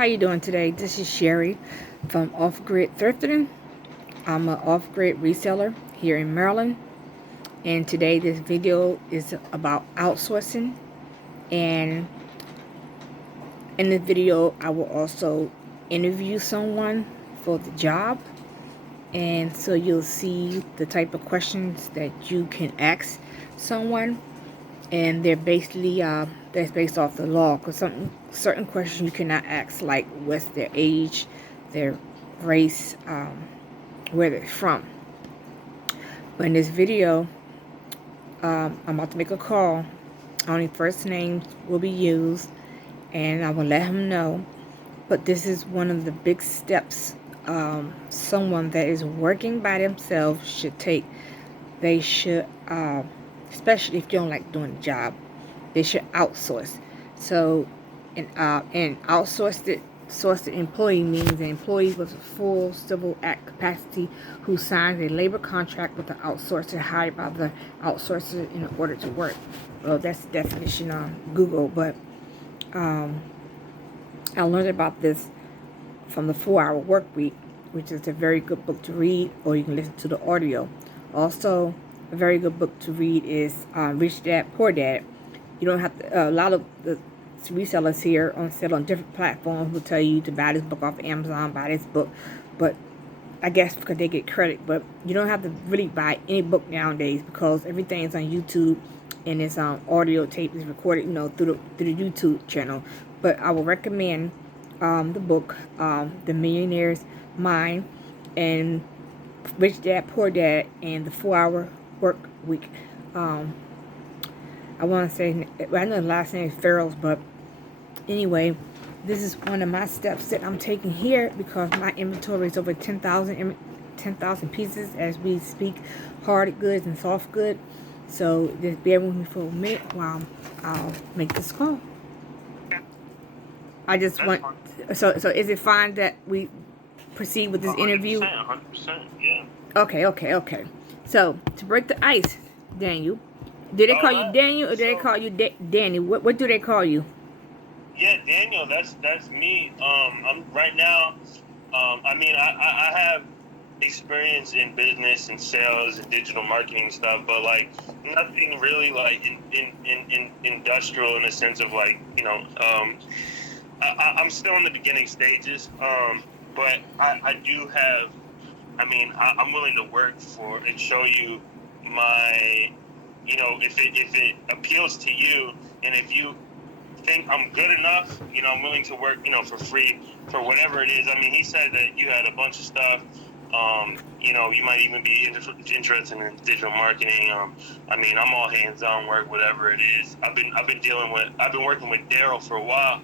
How you doing today? This is Sherry from Off Grid Thrifting. I'm an off-grid reseller here in Maryland, and today this video is about outsourcing. And in this video I will also interview someone for the job, and so you'll see the type of questions that you can ask someone, and they're basically that's based off the law, because certain questions you cannot ask, like what's their age, their race, where they're from. But in this video, I'm about to make a call. Only first names will be used, and I will let him know. But this is one of the big steps someone that is working by themselves should take. They should, especially if you don't like doing the job, they should outsource. So, and sourced employee means an employee with a full civil act capacity who signs a labor contract with the outsourcer hired by the outsourcer in order to work. Well, that's the definition on Google, but I learned about this from the 4-Hour Work Week, which is a very good book to read, or you can listen to the audio. Also, a very good book to read is Rich Dad, Poor Dad. You don't have to, a lot of the resellers here on sale on different platforms will tell you to buy this book off Amazon, buy this book, but I guess because they get credit. But you don't have to really buy any book nowadays, because everything is on YouTube, and it's audio tape is recorded, through the YouTube channel. But I will recommend the book, The Millionaire's Mind, and Rich Dad, Poor Dad, and the 4-Hour Work Week. I want to say, I know the last name is Ferris, but anyway, this is one of my steps that I'm taking here, because my inventory is over 10,000 pieces as we speak, hard goods and soft goods. So just bear with me for a minute while I'll make this call. I just want, so is it fine that we proceed with this interview? 100%, yeah. Okay. So, to break the ice, Daniel, did they call you Daniel, or did they call you Danny? What do they call you? Yeah, Daniel, that's me. I'm right now, I have experience in business and sales and digital marketing stuff, but like nothing really like in industrial, in a sense of like, I'm still in the beginning stages, but I do have, I'm willing to work for and show you my, if it appeals to you, and if you think I'm good enough, I'm willing to work, for free for whatever it is. He said that you had a bunch of stuff. You might even be interested in digital marketing. I'm all hands-on work, whatever it is. I've been working with Daryl for a while,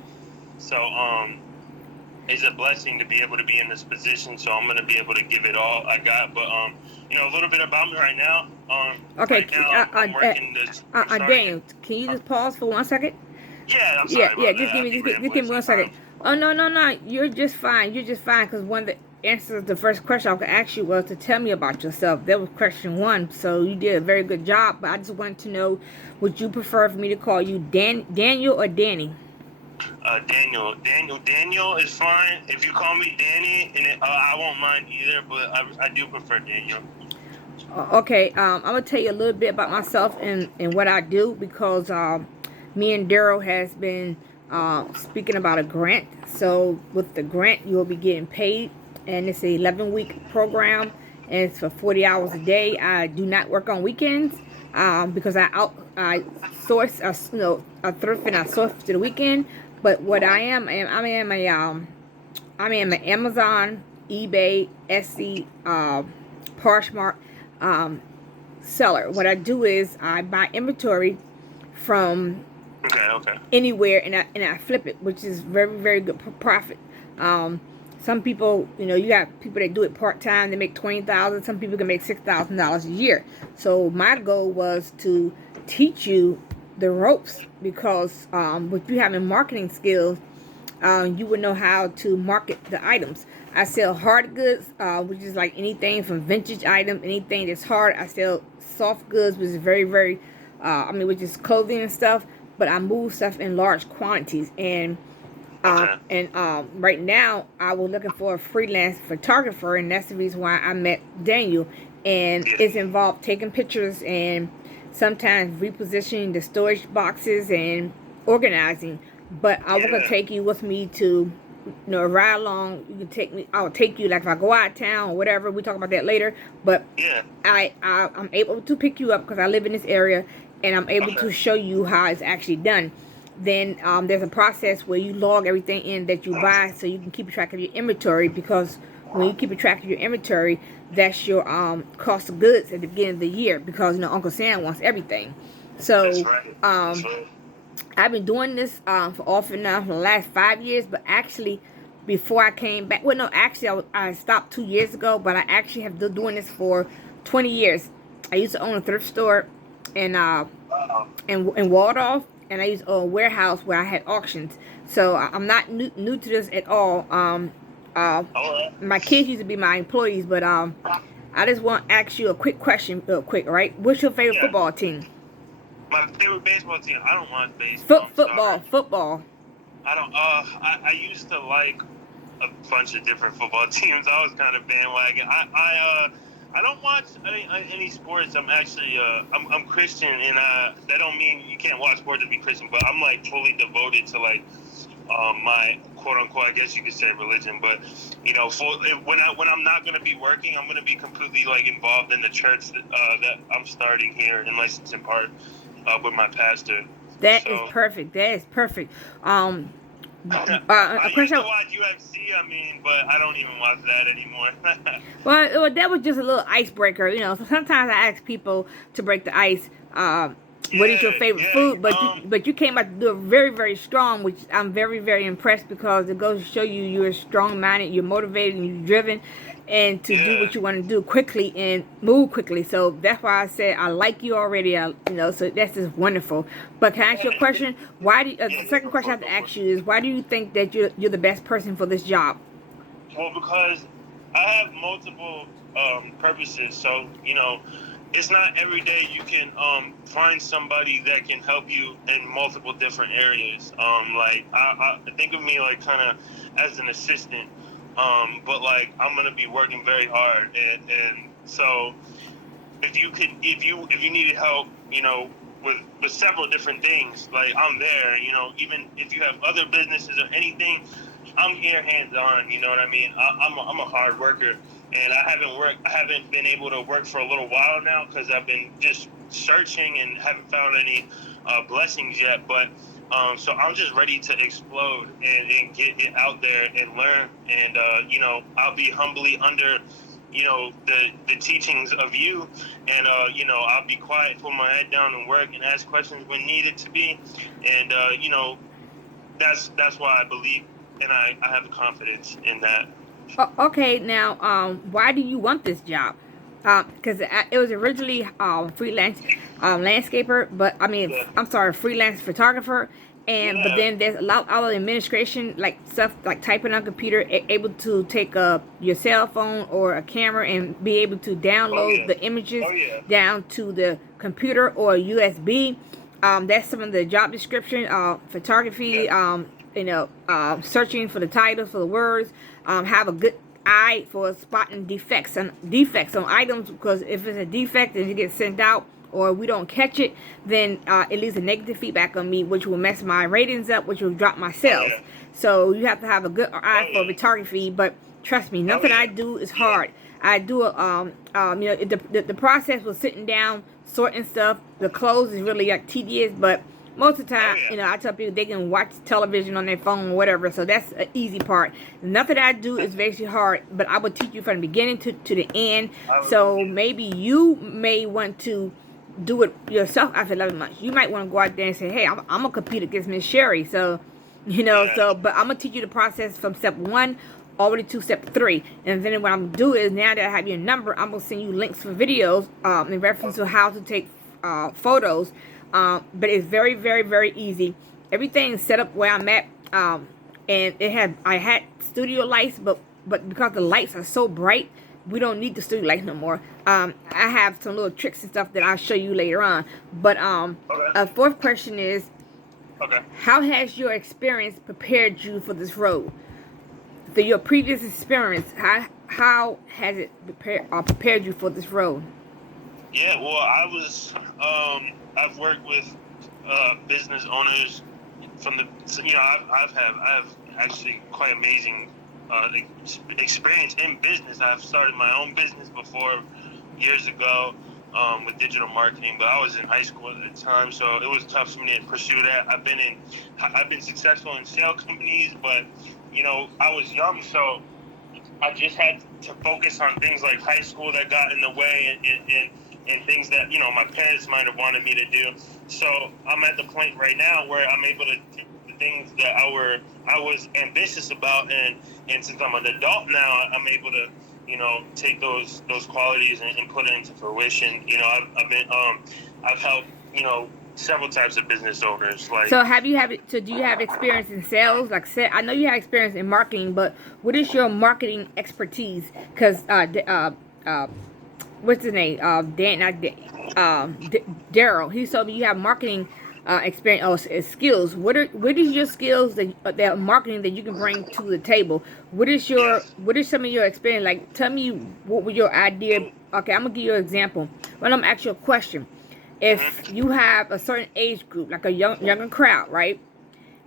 so it's a blessing to be able to be in this position. So I'm going to be able to give it all I got. But a little bit about me right now. Okay, right now, I'm working this. Daniel, can you just pause for 1 second? Yeah, I'm sorry. Yeah. Just give me 1 second. Oh no, you're just fine. Because one of the answers the first question I could ask you was to tell me about yourself. That was question 1. So you did a very good job. But I just wanted to know, would you prefer for me to call you Daniel or Danny? Daniel is fine. If you call me Danny, and I won't mind either. But I do prefer Daniel. Okay. I'm gonna tell you a little bit about myself and what I do, because me and Daryl has been speaking about a grant. So with the grant, you'll be getting paid, and it's an 11-week program, and it's for 40 hours a day. I do not work on weekends because I source, I thrift, and I source to the weekend. But what I am an Amazon, eBay, Etsy, Postmark seller. What I do is I buy inventory from anywhere, and I flip it, which is very, very good profit. Some people, you got people that do it part-time, they make $20,000. Some people can make $6,000 a year. So my goal was to teach you the ropes, because with you having marketing skills, you would know how to market the items. I sell hard goods, which is like anything from vintage items, anything that's hard. I sell soft goods, which is very, very, which is clothing and stuff. But I move stuff in large quantities, and And right now, I was looking for a freelance photographer, and that's the reason why I met Daniel. And it's involved taking pictures and sometimes repositioning the storage boxes and organizing. But I was gonna take you with me to, ride along. You can take me. I'll take you, like if I go out of town or whatever. We talk about that later. But I'm able to pick you up because I live in this area, and I'm able to show you how it's actually done. Then there's a process where you log everything in that you buy, so you can keep track of your inventory. Because when you keep a track of your inventory, that's your cost of goods at the beginning of the year. Because Uncle Sam wants everything. So I've been doing this for off and on for the last 5 years, but actually, before I came back, well, no, actually, I stopped 2 years ago, but I actually have been doing this for 20 years. I used to own a thrift store in Waldorf, and I used a warehouse where I had auctions. So I'm not new to this at all. My kids used to be my employees, but I just want to ask you a quick question, real quick, all right? What's your favorite football team? My favorite baseball team. I don't watch baseball. Football. I don't. I used to like a bunch of different football teams. I was kind of bandwagon. I don't watch any sports. I'm actually I'm Christian, and that don't mean you can't watch sports and be Christian. But I'm like fully devoted to like my quote unquote, I guess you could say, religion. But when I'm not going to be working, I'm going to be completely like involved in the church that I'm starting here in Lexington Park with my pastor. That is perfect. That is perfect. I used to watch UFC, but I don't even watch that anymore. well, that was just a little icebreaker, So sometimes I ask people to break the ice. What is your favorite food? But you came out to do it very, very strong, which I'm very, very impressed, because it goes to show you you're strong-minded, you're motivated, and you're driven, and to do what you want to do quickly and move quickly. So that's why I said I like you already. So that's just wonderful. But can I ask you a question? The second question I have to ask you is, why do you think that you're the best person for this job? Well, because I have multiple purposes. So it's not every day you can find somebody that can help you in multiple different areas. Like I think of me like kind of as an assistant, but like I'm gonna be working very hard, and so if you needed help, with several different things, like I'm there. Even if you have other businesses or anything, I'm here hands on. You know what I mean? I'm a hard worker. And I haven't been able to work for a little while now because I've been just searching and haven't found any blessings yet. But so I'm just ready to explode and get it out there and learn. And I'll be humbly under the teachings of you, and I'll be quiet, put my head down and work and ask questions when needed to be. And that's why I believe, and I have confidence in that. Okay, now, why do you want this job? Because it was originally freelance landscaper, but I'm sorry, freelance photographer, but then there's a lot of administration, like stuff like typing on a computer, able to take your cell phone or a camera and be able to download the images down to the computer or USB. That's some of the job description. Photography. Searching for the titles, for the words, have a good eye for spotting defects on items, because if it's a defect and it gets sent out or we don't catch it, then it leaves a negative feedback on me, which will mess my ratings up, which will drop my sales. So you have to have a good eye for photography. But trust me, nothing I do is hard. I do the process was sitting down, sorting stuff. The clothes is really like tedious, but most of the time, I tell people they can watch television on their phone or whatever, so that's an easy part. Nothing I do is very hard, but I will teach you from the beginning to the end. So maybe you may want to do it yourself after 11 months. You might want to go out there and say, hey, I'm going to compete against Miss Sherry. So, but I'm going to teach you the process from step 1 all the way to step 3. And then what I'm going to do is, now that I have your number, I'm going to send you links for videos in reference to how to take photos. But it's very, very, very easy. Everything is set up where I'm at, and I had studio lights, but because the lights are so bright, we don't need the studio lights no more. I have some little tricks and stuff that I'll show you later on. But a fourth question is, Okay. How has your experience prepared you for this role? So your previous experience, how has it prepared you for this role? Yeah, well, I've worked with business owners from the, so, I have actually quite amazing experience in business. I've started my own business before years ago with digital marketing, but I was in high school at the time, so it was tough for me to pursue that. I've been successful in sale companies, but I was young, so I just had to focus on things like high school that got in the way, and things that my parents might have wanted me to do. So I'm at the point right now where I'm able to do the things that I was ambitious about, and since I'm an adult now, I'm able to take those qualities and put it into fruition. I've helped several types of business owners. Like, So do you have experience in sales? Like, say, I know you have experience in marketing, but what is your marketing expertise? Because what's his name? Daryl. He told me you have marketing experience or skills. What is your skills that marketing that you can bring to the table? yes. What is some of your experience? Like, tell me what was your idea? Okay, I'm gonna give you an example. But I'm gonna ask you a question. If Mm-hmm. you have a certain age group, like a younger crowd, right?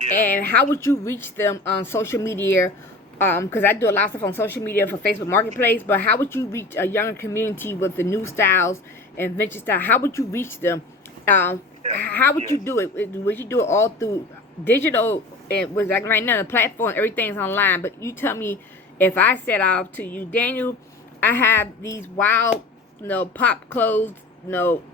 Yeah. And how would you reach them on social media? Because I do a lot of stuff on social media for Facebook Marketplace, but how would you reach a younger community with the new styles and vintage style? How would you reach them? Yeah. How would Yeah. you do it? Would you do it all through digital? It was like right now the platform, everything's online. But you tell me, if I said out to you, Daniel, I have these wild, pop clothes,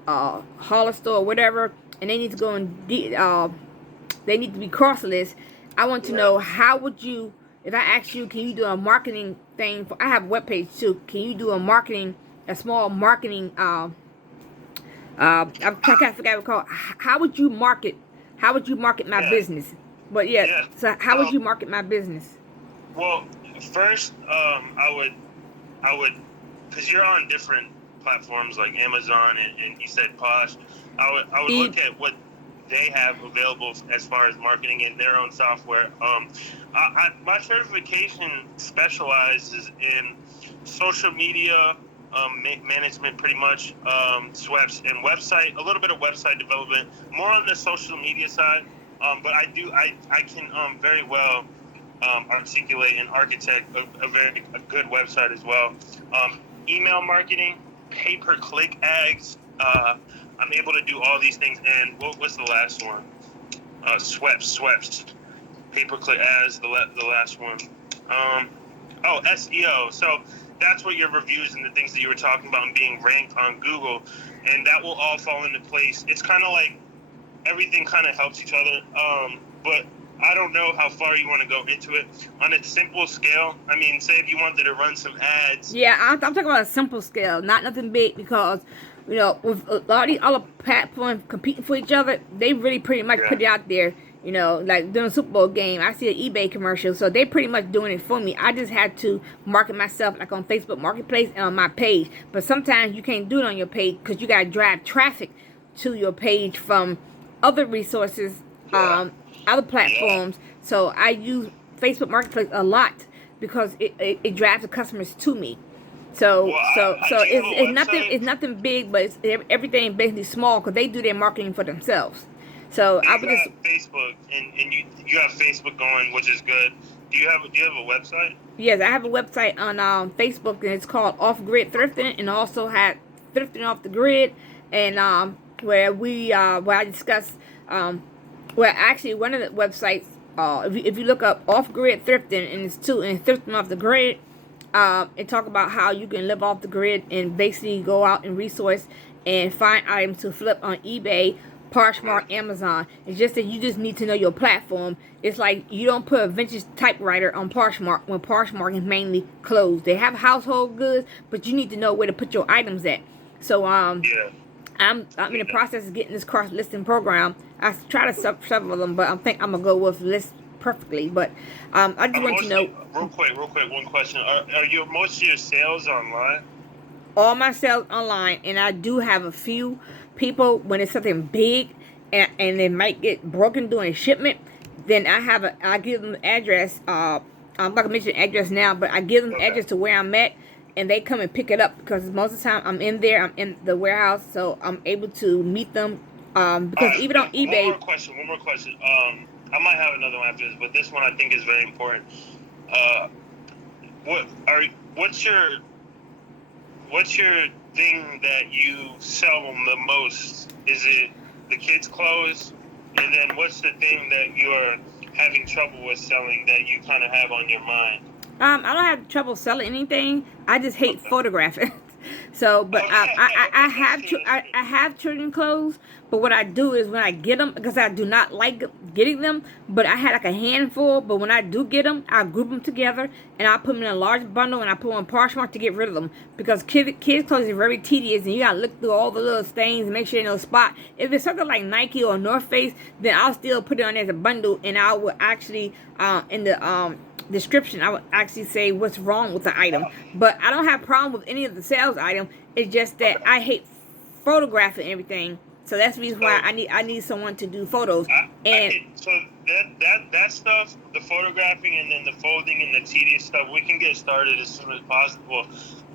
Hollister or whatever, and they need to go and they need to be crossless. I want to Yeah. know, how would you, if I ask you, can you do a marketing thing? I have a webpage too. Can you do a small marketing? I forgot what it's called. How would you market? How would you market my Yeah. business? But yeah, Yeah. so how would you market my business? Well, first, I would, because you're on different platforms like Amazon and you said Posh. I would E look at what they have available as far as marketing in their own software. My certification specializes in social media management, pretty much, sweps and website, a little bit of website development, more on the social media side. But I can very well articulate and architect a good website as well. Email marketing, pay-per-click ads. I'm able to do all these things. And what's the last one? Sweps, pay-per-click ads. The last one. SEO. So that's what your reviews and the things that you were talking about and being ranked on Google, and that will all fall into place. It's kind of like everything kind of helps each other. But I don't know how far you want to go into it. On a simple scale, I mean, say if you wanted to run some ads. Yeah, I'm talking about a simple scale, not nothing big, because with a lot of these other platforms competing for each other, they really pretty much Yeah. put it out there. Like during the Super Bowl game, I see an eBay commercial, so they pretty much doing it for me. I just had to market myself like on Facebook Marketplace and on my page. But sometimes you can't do it on your page because you gotta drive traffic to your page from other resources, Yeah. other Yeah. platforms. So I use Facebook Marketplace a lot because it drives the customers to me. So Well, so I so do have a it's website. nothing big, but everything basically small because they do their marketing for themselves. So So I you would just got Facebook, and you have Facebook going, which is good. Do you have a website? yes, I have a website on Facebook, and it's called Off Grid Thrifting, and also had Thrifting Off the Grid, and where I discuss well, actually one of the websites, if you look up Off Grid Thrifting, and it's two, and Thrifting Off the Grid, it talk about how you can live off the grid and basically go out and resource and find items to flip on eBay, Postmark, Amazon. It's just that you just need to know your platform. It's like you don't put a vintage typewriter on Postmark when Postmark is mainly clothes. They have household goods, but you need to know where to put your items at. So Yeah. I'm in the Yeah. process of getting this cross listing program. I try to several of them, but I think I'm gonna go with list perfectly. But I just want to know Real quick, one question. Are you most of your sales online? all my sales online, and I do have a few people when it's something big and it might get broken during shipment, then I give them the address. I'm not gonna mention the address now, but I give them the Okay. address to where I'm at, and they come and pick it up because most of the time I'm in there. I'm in the warehouse, so I'm able to meet them. All Because right. even on One eBay, more question. One more question. I might have another one after this, but this one I think is very important. Uh, what are what's your what's your thing that you sell the most? Is it the kids' clothes? And then what's the thing that you're having trouble with selling that you kind of have on your mind? I don't have trouble selling anything. I just hate Okay. photographing. So, but Okay. I Okay. That's have true. That's true. I have children clothes. But what I do is when I get them, because I do not like getting them, but I had like a handful. But when I do get them, I group them together and I put them in a large bundle and I put them on Poshmark to get rid of them, because kids clothes are very tedious and you gotta look through all the little stains and make sure there's no spot. If it's something like Nike or North Face, then I'll still put it on as a bundle, and I will actually in the description I would actually say what's wrong with the item. But I don't have a problem with any of the sales item. It's just that Okay. I hate photographing everything. So that's the reason why So I need someone to do photos. I And can so that stuff, the photographing and then the folding and the tedious stuff, we can get started as soon as possible.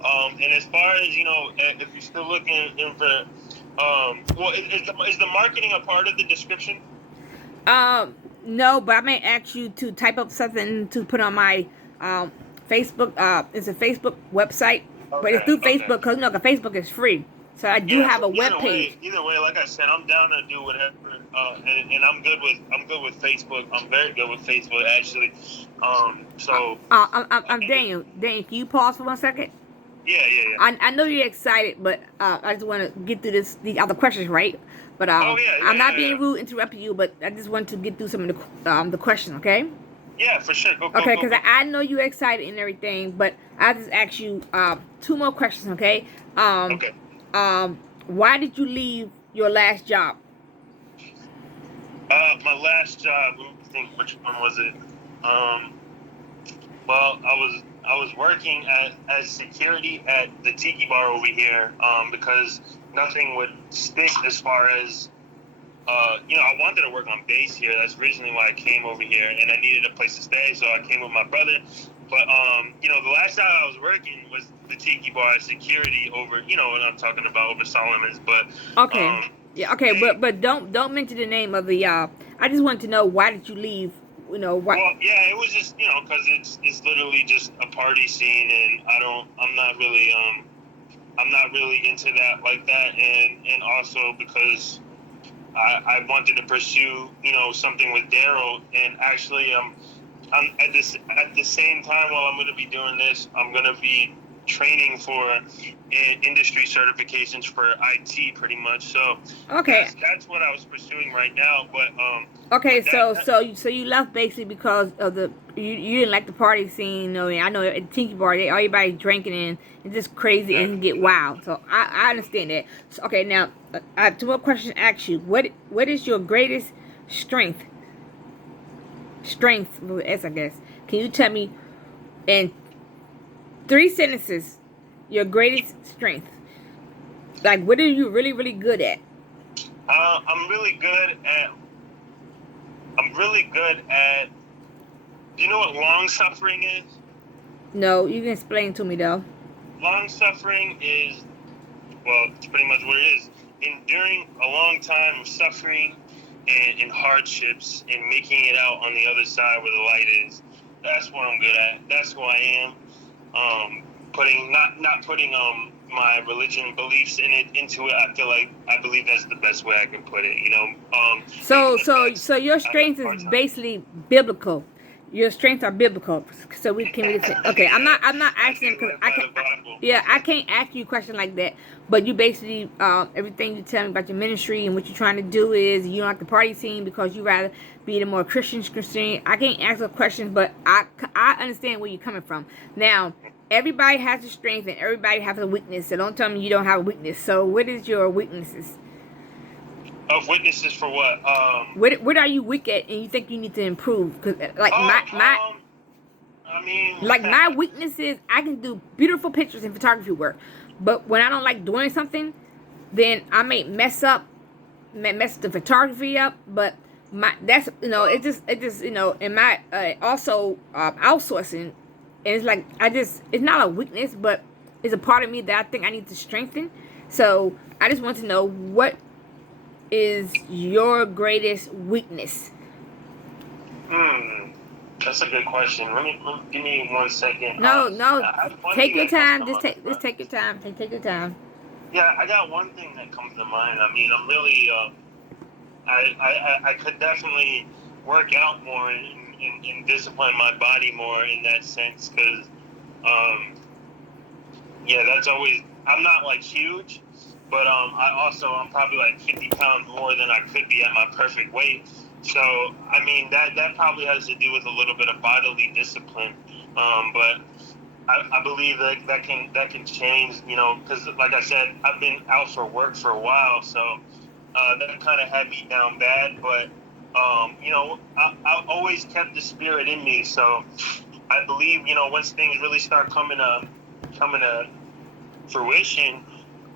And as far as if you're still looking in for, well, is the marketing a part of the description? no, but I may ask you to type up something to put on my um Facebook. It's a Facebook website, but it's Okay, through okay. Facebook because Facebook is free. So I do Yeah, have so a web page. either way, like I said, I'm down to do whatever. And I'm good with Facebook. I'm very good with Facebook actually. So I'm Daniel. Daniel, can you pause for 1 second? yeah, yeah, yeah. I know you're excited, but I just want to get through these other questions, right? But Oh yeah, I'm yeah, not yeah, being yeah. rude, interrupting you, but I just want to get through some of the questions, okay? Yeah, for sure. Go, go, Okay, go, because go. I know you're excited and everything, but I just ask you two more questions, okay? Okay. Why did you leave your last job? My last job. Let me think. Which one was it? Well, I was working as security at the tiki bar over here. Because nothing would stick as far as I wanted to work on base here. That's originally why I came over here, and I needed a place to stay, so I came with my brother. But the last job I was working was the tiki bar as security over, what I'm talking about, over Solomon's. But Okay, yeah, okay, they but don't mention the name of the. I just wanted to know why did you leave? You know what? Well, yeah, it was just because it's literally just a party scene, and I'm not really into that like that, and also because I wanted to pursue something with Daryl, and actually I'm at the same time while I'm going to be doing this, I'm going to be training for industry certifications for IT pretty much. So Okay, that's what I was pursuing right now, okay, but so you left basically because of you didn't like the party scene. You know, and I know at the Tiki Bar, everybody drinking and it's just crazy and yeah. it can get wild. So I understand that. So, okay, now I have two more questions to ask you. What is your greatest strength? Strength with S, I guess. Can you tell me in 3 sentences your greatest strength? Like, what are you really really good at? Uh, I'm really good at. I'm really good at. Do you know what long suffering is? No, you can explain to me though. Long suffering is, well, it's pretty much what it is. Enduring a long time of suffering and hardships and making it out on the other side where the light is. That's what I'm good at. That's who I am. Putting not putting my religion beliefs into it. I believe that's the best way I can put it. So, Even the so, best so your have strength a is hard time. basically biblical. Your strengths are biblical. So we can really say, okay. Yeah, I'm not I asking do because live by the Bible. yeah, I can't ask you a question like that. But you basically, everything you tell me about your ministry and what you're trying to do is you don't like the party scene because you rather be the more Christian. I can't answer questions, but I understand where you're coming from. Now, everybody has a strength and everybody has a weakness. So don't tell me you don't have a weakness. So what is your weaknesses? Of witnesses for what? What are you weak at and you think you need to improve? Because like Oh, my I mean, like my weaknesses, I can do beautiful pictures and photography work, but when I don't like doing something, then I may mess up mess the photography up, but that's it just in my also outsourcing, and it's like it's not a weakness, but it's a part of me that I think I need to strengthen. So I just want to know, what is your greatest weakness? That's a good question. Let me give me 1 second. No, take your time. Just take your time. Take your time. Yeah, I got one thing that comes to mind. I mean, I'm really, I could definitely work out more and discipline my body more in that sense, because, yeah, that's always, I'm not like huge, but I'm probably like 50 pounds more than I could be at my perfect weight. So, I mean, that probably has to do with a little bit of bodily discipline. But I believe that can change, because like I said, I've been out for work for a while, so that kind of had me down bad. But I always kept the spirit in me, so I believe, once things really start coming to fruition,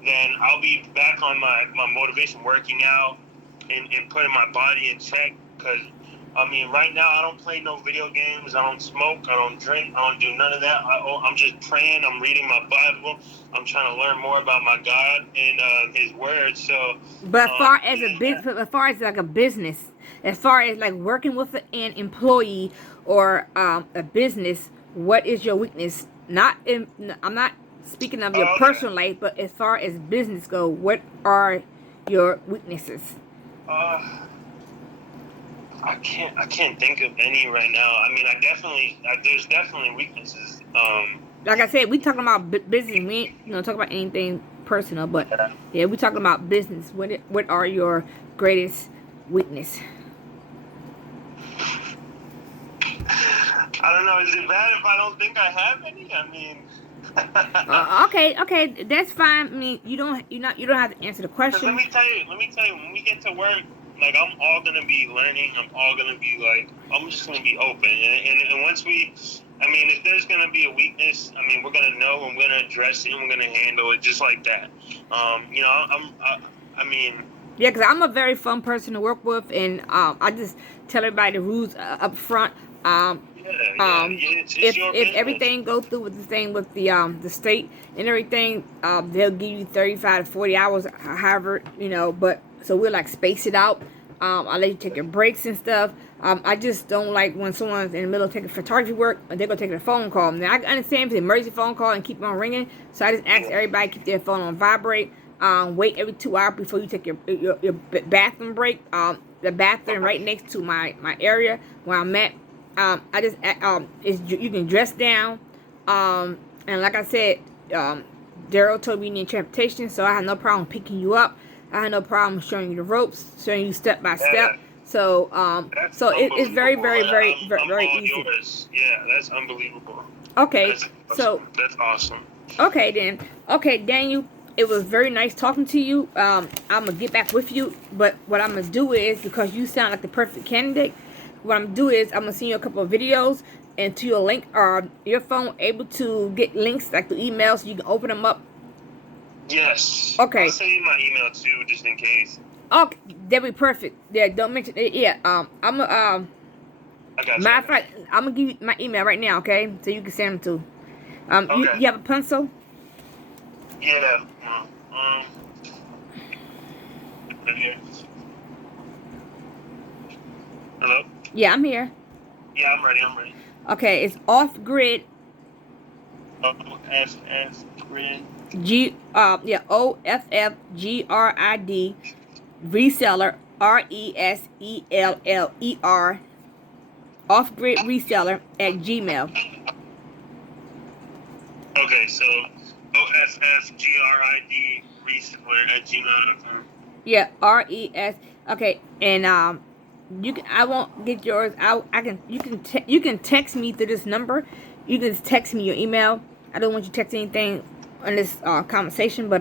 then I'll be back on my motivation, working out and putting my body in check. Because I mean, right now I don't play no video games, I don't smoke, I don't drink, I don't do none of that. I'm just praying, I'm reading my Bible, I'm trying to learn more about my God and His Word. So, but as far as as far as like a business, as far as like working with an employee or a business, what is your weakness? I'm not speaking of your personal life, but as far as business go, what are your weaknesses? I can't think of any right now. I mean, there's definitely weaknesses. Like I said, we talking about business. We ain't talk about anything personal, but yeah, we talking about business. What are your greatest weakness? I don't know. Is it bad if I don't think I have any? I mean. Okay, that's fine. I mean, you don't have to answer the question. Let me tell you, when we get to work, like, I'm all gonna be learning. I'm all gonna be like, I'm just gonna be open. And once if there's gonna be a weakness, I mean, we're gonna know, and we're gonna address it, and we're gonna handle it just like that. Yeah, because I'm a very fun person to work with, and I just tell everybody the rules up front. If everything goes through with the thing with the state and everything, they'll give you 35 to 40 hours, however, but so we'll like space it out. I'll let you take your breaks and stuff. I just don't like when someone's in the middle of taking photography work and they're gonna take a phone call. Now I understand if it's an emergency phone call and keep on ringing, so I just ask everybody to keep their phone on vibrate. Wait every 2 hours before you take your bathroom break. The bathroom right next to my area where I'm at. I just you can dress down, and like I said, Daryl told me you need transportation, so I have no problem picking you up. I have no problem showing you the ropes, showing you step by step. So it's very easy. Yeah, that's unbelievable. Okay, that's awesome. That's awesome. Okay then. Okay, Daniel, it was very nice talking to you. I'm gonna get back with you, but what I'm gonna do is, because you sound like the perfect candidate, what I'm gonna do is I'm gonna send you a couple of videos and to your link, or your phone able to get links like the email so you can open them up. Yes. Okay. I'll send you my email too, just in case. Okay, that'd be perfect. Yeah, don't mention it. Yeah. I'm I got you. matter of fact, I'm gonna give you my email right now, okay? So you can send them to. Okay. You have a pencil? Yeah. Right here. Hello? Yeah, I'm here. Yeah, I'm ready. Okay, it's off grid. OFF grid. OFFGRID reseller RESELLER off grid reseller at Gmail. Okay, so OFFGRID reseller at gmail.com. Yeah, RES. Okay, and you can. I won't get yours. You can text me through this number. You can text me your email. I don't want you to text anything on this conversation, but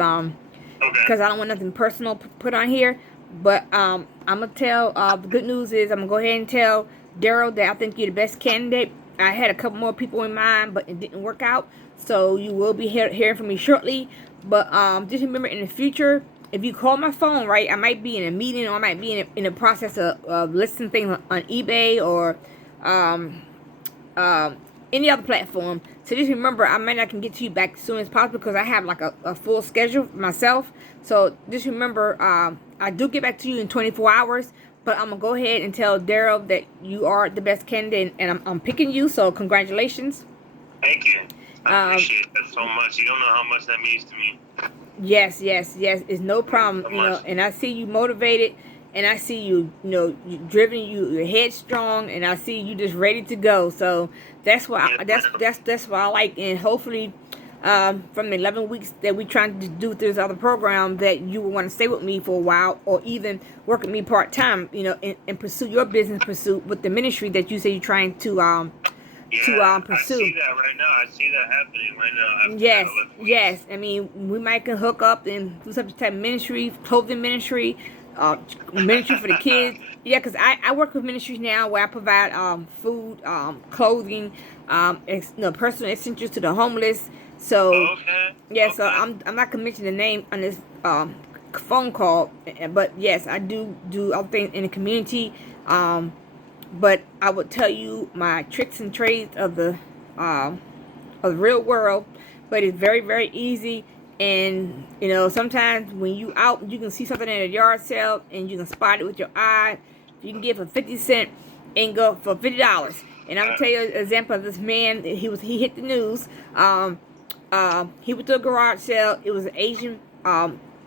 because I don't want nothing personal put on here. But I'm gonna tell. The good news is I'm gonna go ahead and tell Daryl that I think you're the best candidate. I had a couple more people in mind, but it didn't work out. So you will be hearing from me shortly. But just remember, in the future, if you call my phone, right, I might be in a meeting, or I might be in the process of listing things on eBay, or um, any other platform. So just remember, I might not can get to you back as soon as possible because I have like a full schedule myself. So just remember, I do get back to you in 24 hours. But I'm gonna go ahead and tell Daryl that you are the best candidate, and I'm picking you. So congratulations. Thank you. I appreciate that so much. You don't know how much that means to me. Yes, yes, yes. It's no problem, So you know. much. And I see you motivated, and I see you, you know, you driven. You're headstrong, and I see you just ready to go. So that's why Yes, ma'am. that's why I like. And hopefully, from the 11 weeks that we trying to do through this other program, that you will want to stay with me for a while, or even work with me part time, you know, and pursue your business pursuit with the ministry that you say you're trying to Yeah, I pursue. see that right now. I see that happening right now after that Yes, 11 weeks. yes. I mean, we might can hook up and do some type of ministry, clothing ministry, ministry for the kids. Yeah, because I work with ministries now where I provide food, clothing, personal essentials to the homeless. So Okay, yeah, so okay. I'm not gonna mention the name on this phone call, but yes, I do other things in the community. Um, but I would tell you my tricks and trades um of the real world, but it's very, very easy. And you know, sometimes when you out, you can see something at a yard sale and you can spot it with your eye. You can get for 50 cents and go for $50. And I'm gonna tell you an example of this man. He hit the news. He went to a garage sale. It was an Asian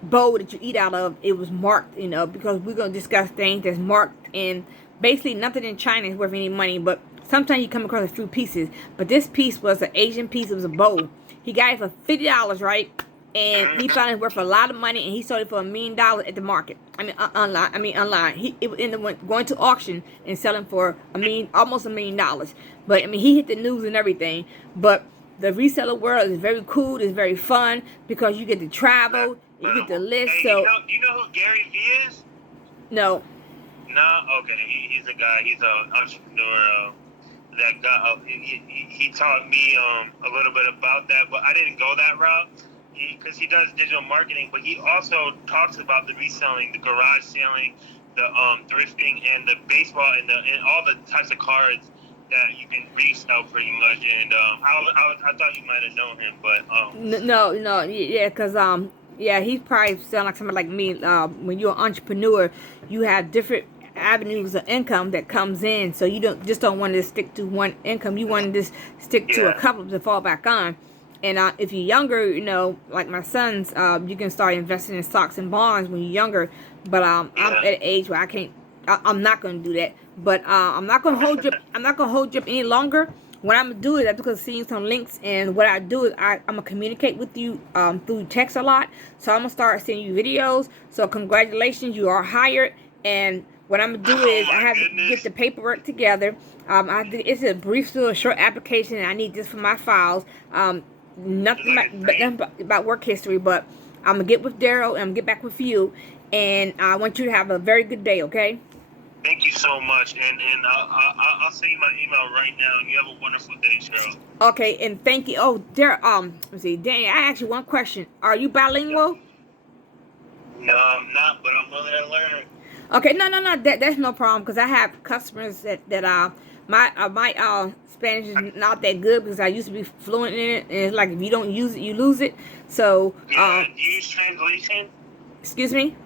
bowl that you eat out of. It was marked, you know, because we're gonna discuss things that's marked, and basically nothing in China is worth any money. But sometimes you come across a few pieces. But this piece was an Asian piece. It was a bowl. He got it for $50, right? And he found it worth a lot of money, and he sold it for $1 million at the market. I mean, online. It ended up going to auction and selling for almost $1 million. But I mean, he hit the news and everything. But the reseller world is very cool. It's very fun because you get to travel, you get to list. Hey, So do you know who Gary V is? no, No, okay. He's a guy. He's an entrepreneur. That guy. He taught me a little bit about that, but I didn't go that route because he does digital marketing. But he also talks about the reselling, the garage selling, the thrifting, and the baseball, and all the types of cards that you can resell pretty much. And I thought you might have known him, but no, yeah, cause yeah, he's probably sound like somebody like me. When you're an entrepreneur, you have different avenues of income that comes in, so you don't want to stick to one income. You want to just stick to a yeah, couple to fall back on. And if you're younger, you know, like my sons, you can start investing in stocks and bonds when you're younger. But I'm at yeah. an age where I'm not going to do that. But I'm not going to hold you. I'm not going to hold you up any longer. What I'm gonna do is I'm gonna see some links, and what I do is I'm gonna communicate with you through text a lot. So I'm gonna start sending you videos. So congratulations, you are hired. And what I'm gonna do Oh is I my have to get goodness. the paperwork together. It's a brief, little short application, and I need this for my files. It's Nothing like a thing. about work history, but I'm gonna get with Daryl and I'm gonna get back with you. And I want you to have a very good day. Okay. Thank you so much, and I'll send you my email right now. And you have a wonderful day, Cheryl. Okay, and thank you. Oh, there. Let's see, Danny. I asked you one question. Are you Yep. bilingual? No, I'm not, but I'm willing to learn. Okay, no. That's no problem because I have customers that my Spanish is not that good because I used to be fluent in it, and it's like if you don't use it, you lose it. So Yeah. Do you use translation? excuse me.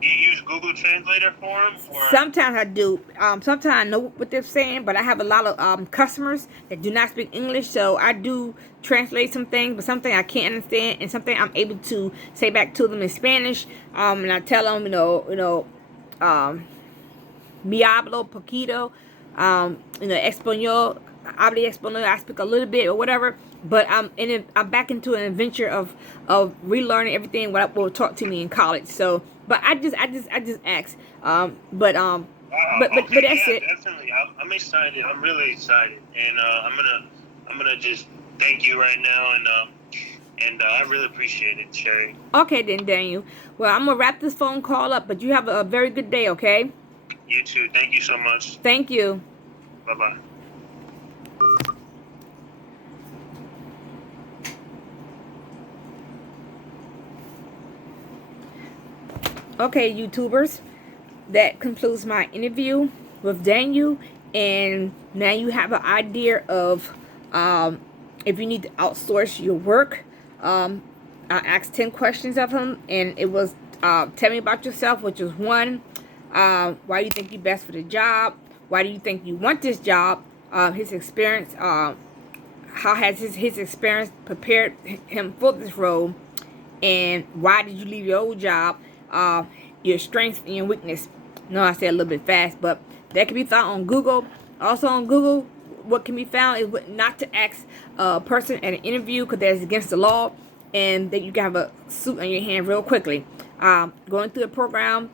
Do you use Google Translator for them, or? Sometimes I do. Sometimes I know what they're saying, but I have a lot of customers that do not speak English, so I do translate some things, but something I can't understand, and something I'm able to say back to them in Spanish. And I tell them, um, me hablo poquito, español, hablo español. I speak a little bit or whatever, but I'm back into an adventure of relearning everything what was taught to me in college. So, but I just ask, but Okay, that's yeah, it. definitely. I'm excited. I'm really excited, and I'm gonna just thank you right now, and I really appreciate it, Sherry. Okay then, Daniel. Well, I'm gonna wrap this phone call up, but you have a very good day. Okay. You too. Thank you so much. Thank you. Bye bye. Okay, YouTubers, that concludes my interview with Daniel, and now you have an idea of if you need to outsource your work. I asked 10 questions of him, and it was tell me about yourself, which was one, why do you think you're best for the job? Why do you think you want this job? His experience, how has his experience prepared him for this role? And why did you leave your old job? Your strengths and your weakness. No, I said a little bit fast, but that can be found on Google. Also on Google, what can be found is what not to ask a person at an interview, because that's against the law, and that you can have a suit on your hand real quickly. Going through the program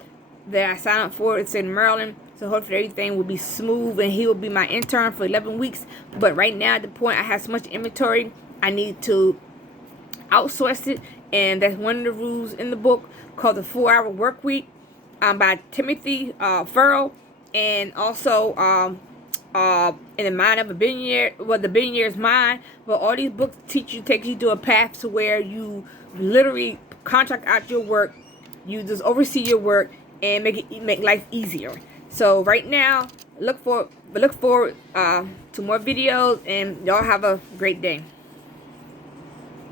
that I signed up for, it's in Maryland, so hopefully everything will be smooth, and he will be my intern for 11 weeks. But right now, at the point I have so much inventory, I need to outsource it, and that's one of the rules in the book called the 4-Hour Work Week, by Timothy Ferris, and also in the Mind of a Billionaire, well, the Billionaire's Mind. But all these books take you to a path to where you literally contract out your work, you just oversee your work, and make life easier. So right now, look forward to more videos, and y'all have a great day.